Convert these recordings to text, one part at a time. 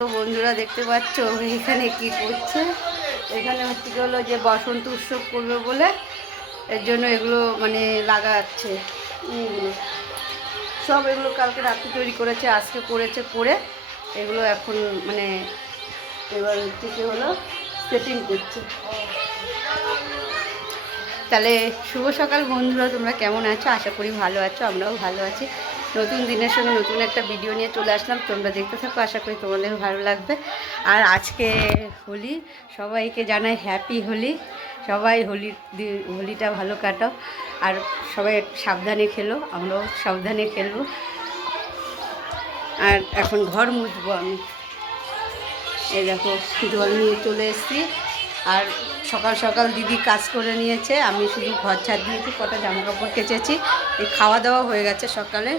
তো বন্ধুরা দেখতে পাচ্ছ এখানে কি করছে। এখানে হচ্ছে কি হলো যে বসন্ত উৎসব করবে বলে এর জন্য এগুলো মানে লাগাচ্ছে। সব এগুলো কালকে রাত্রে তৈরি করেছে, আজকে করেছে, করে এগুলো এখন মানে এবার হচ্ছে কি হলো সেটিং করছে। তাহলে শুভ সকাল বন্ধুরা, তোমরা কেমন আছো? আশা করি ভালো আছো, আমরাও ভালো আছি। নতুন দিনের সঙ্গে নতুন একটা ভিডিও নিয়ে চলে আসলাম, তোমরা দেখতে থাকো, আশা করি তোমাদের ভালো লাগবে। আর আজকে হোলি, সবাইকে জানাই হ্যাপি হোলি। সবাই হোলিটা ভালো কাটাও, আর সবাই সাবধানে খেলো, আমরাও সাবধানে খেলবো। আর এখন ঘর মুছবো আমি, এই দেখো জল নিয়ে চলে এসেছি। আর সকাল সকাল দিদি কাজ করে নিয়েছে, আমি শুধু ঘর ঝাড় দিয়েছি, কটা জামা কাপড় কেচেছি। এই খাওয়া দাওয়া হয়ে গেছে, সকালে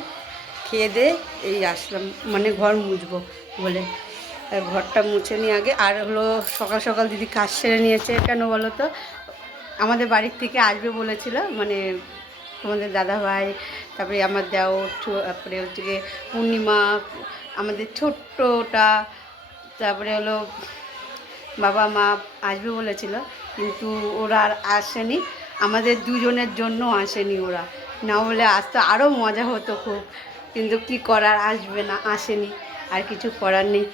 খেয়ে দিয়ে এই আসলাম, মানে ঘর মুছবো বলে। আর ঘরটা মুছে নিয়ে আগে, আর হলো সকাল সকাল দিদি কাজ সেরে নিয়েছে। কেন বলো তো, আমাদের বাড়ির থেকে আসবে বলেছিল, মানে তোমাদের দাদাভাই, তারপরে আমার দেওর, তারপরে হচ্ছে গিয়ে পূর্ণিমা, আমাদের ছোট্টটা, তারপরে হলো বাবা মা আসবে বলেছিল, কিন্তু ওরা আর আসেনি। আমাদের দুজনের জন্য আসেনি ওরা, না হলে আসতে আরও মজা হতো খুব, কিন্তু কি করার, আসবে না, আসেনি, আর কিছু করার নেই।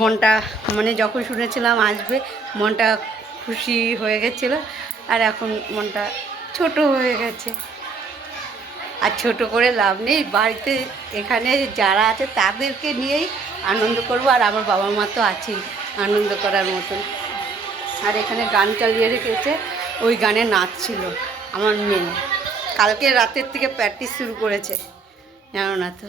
মনটা মানে যখন শুনেছিলাম আসবে, মনটা খুশি হয়ে গেছিলো, আর এখন মনটা ছোট হয়ে গেছে। আর ছোট করে লাভ নেই, বাড়িতে এখানে যারা আছে তাদেরকে নিয়েই আনন্দ করব। আর আমার বাবা মা তো আছেই আনন্দ করার মতন। আর এখানে গান চালিয়ে রেখেছে, ওই গানে নাচছিল আমার মেয়ে, কালকে রাতের থেকে প্র্যাকটিস শুরু করেছে, জানো না তো।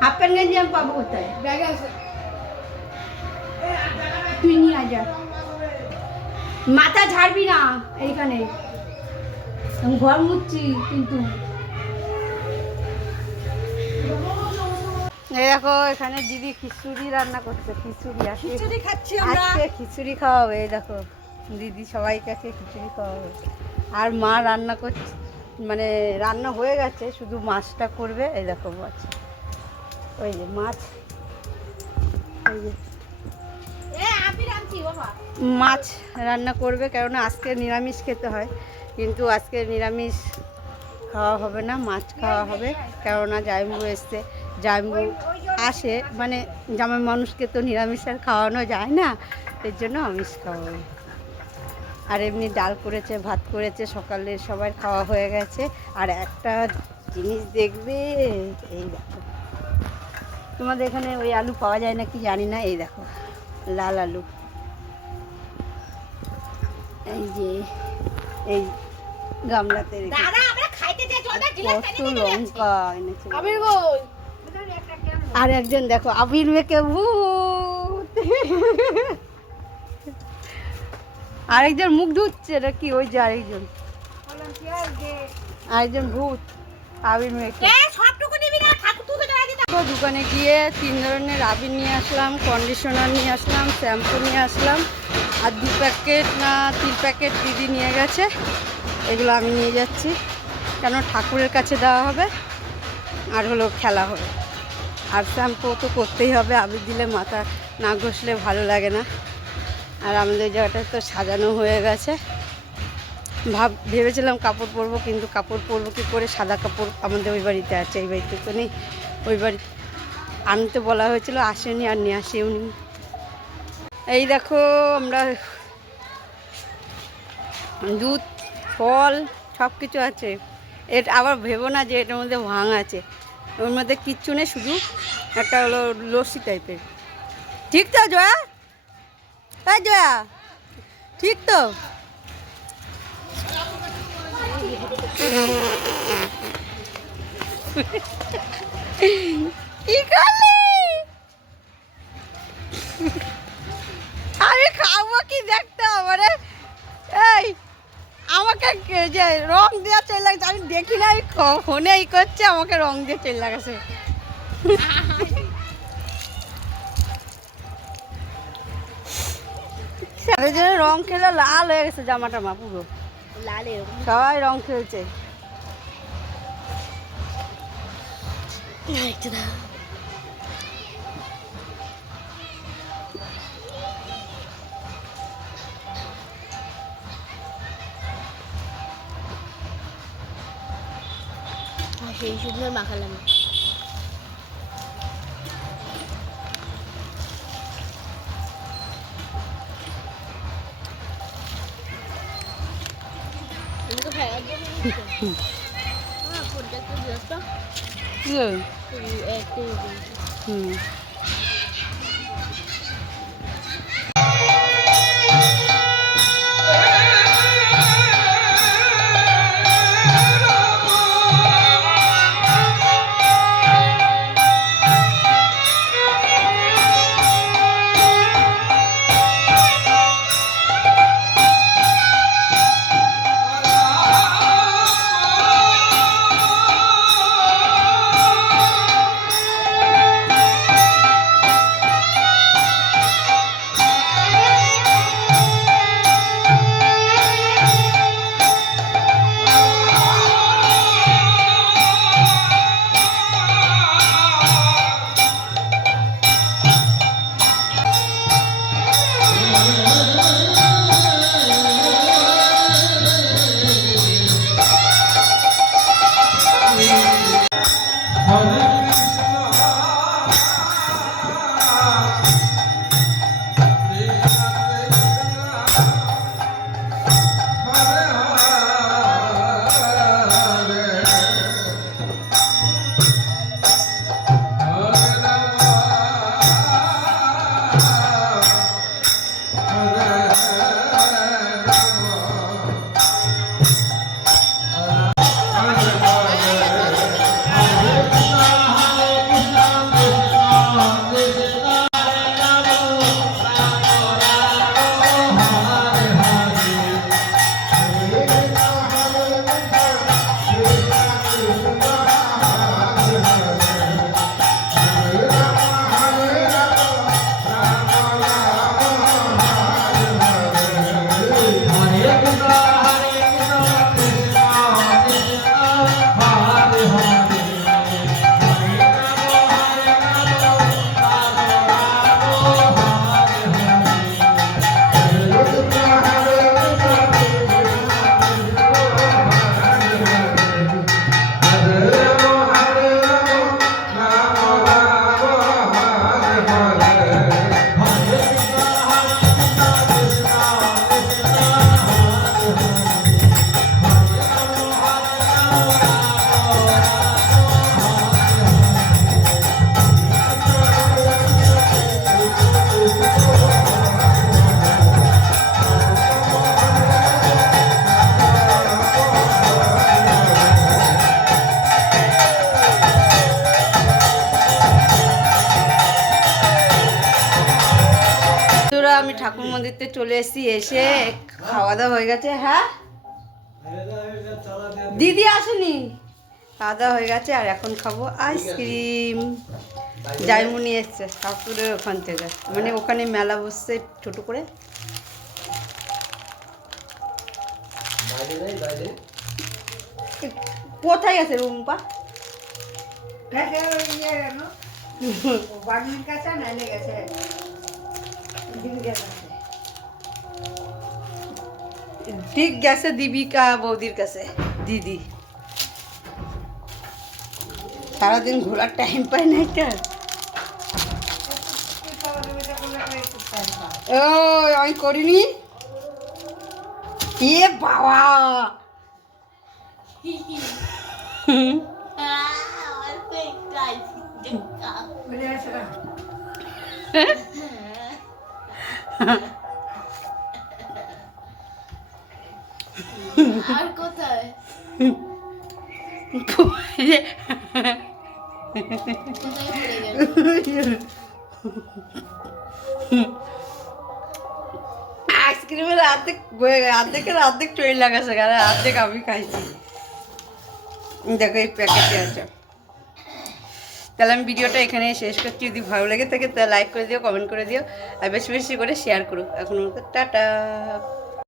হাফ প্যান্ট গেঞ্জি আমি পাবো কোথায়? তুই নিয়ে আয় যা। মাথা ঝাড়বি না এইখানে, আমি ঘর মুছছি কিন্তু। এই দেখো এখানে দিদি খিচুড়ি রান্না করছে, খিচুড়ি খাচ্ছি আমরা, আজকে খিচুড়ি খাওয়াবে। এই দেখো দিদি সবাইকে আজকে খিচুড়ি খাওয়াবে। আর মা রান্না করছে, মানে রান্না হয়ে গেছে, শুধু মাছটা করবে। এই দেখো মাছ, ওই যে মাছ, ওই যে মাছ রান্না করবে, কেননা আজকে নিরামিষ খেতে হয়, কিন্তু আজকে নিরামিষ খাওয়া হবে না, মাছ খাওয়া হবে। কেননা জামাইবাবু এসছে, জামাইবাবু আসে, মানে জামাই মানুষকে তো নিরামিষ আর খাওয়ানো যায় না, এর জন্য আমিষ খাওয়া হবে। আর এমনি ডাল করেছে, ভাত করেছে, সকালে সবার খাওয়া হয়ে গেছে। আর একটা জিনিস দেখবে, এই দেখো, তোমাদের এখানে ওই আলু পাওয়া যায় না কি জানি না, এই দেখো লাল আলু, এই যে এই গামলাতে কত লঙ্কা এনেছে। আর একজন দেখো আবির মেয়েকে ভূত, আরেকজন মুখ ধুচ্ছে নাকি, ওই যে আরেকজন ভূত আবির মেয়েকে। দোকানে গিয়ে 3 ধরনের আবির নিয়ে আসলাম, কন্ডিশনার নিয়ে আসলাম, শ্যাম্পু নিয়ে আসলাম, আর 2 প্যাকেট না 3 প্যাকেট দিদি নিয়ে গেছে। এগুলো আমি নিয়ে যাচ্ছি, কেন ঠাকুরের কাছে দেওয়া হবে, আর হলো খেলা হবে। আর শ্যাম্পু তো করতেই হবে, আবির দিলে মাথা না ঘষলে ভালো লাগে না। আর আমাদের জায়গাটা তো সাজানো হয়ে গেছে, ভেবেছিলাম কাপড় পরবো, কিন্তু কাপড় পরবো কী করে, সাদা কাপড় আমাদের ওই বাড়িতে আছে, এই বাড়িতে তো নেই। ওই বাড়ি আনতে বলা হয়েছিল, আসেনি, আর নিয়ে আসেও নি। এই দেখো আমরা দুধ, ফল সব কিছু আছে। এটা আবার ভেবো না যে এটার মধ্যে ভাঙ আছে, ওর মধ্যে কিচ্ছু নেই, শুধু একটা হলো লস্যি টাইপের। ঠিক তো জয়া? তাই জয়া ঠিক তো? কি করলি? আমি খাবো কি দেখতে হবে? এই আমাকে যে রং দেওয়া চলে লাগছে, আমি দেখি না, ফোনে এই করছে, আমাকে রং দিয়ে চলে লাগাছে। রং খেলে লাল হয়ে গেছে জামাটা, মা পুরো লাল, সবাই রং খেলছে। সেই সুন্দর মাখালাম। হুম ঠাকুর মন্দিরতে চলে এসেছি, এসে খাওয়া দাওয়া হয়ে গেছে। হ্যাঁ দিদি আসেনি, খাওয়া দাওয়া হয়ে গেছে। আর এখন খাবো আইসক্রিম। জাইমুনি এসছে ঠাকুরের ওখান থেকে, মানে ওখানে মেলা বসছে ছোট করে। কোথায় আছে রুম্পা? বাড়ির কাছে নাইলে গেছে ঠিক গেছে দীপিকা বৌদির কাছে। দিদি সারাদিন ঘোরার টাইম পায় না একটা। ও আমি করিনি এ বাবা। আর কোথায় আইসক্রিমের অর্ধেক ট্রেন লাগাছে, অর্ধেক আমি খাইছি। দেখো এই প্যাকেটে আছে। তাহলে আমি ভিডিওটা এখানে শেষ করছি। যদি ভালো লেগে থাকে তাহলে লাইক করে দিও, কমেন্ট করে দিও, আর বেশি বেশি করে শেয়ার করো। এখন টাটা।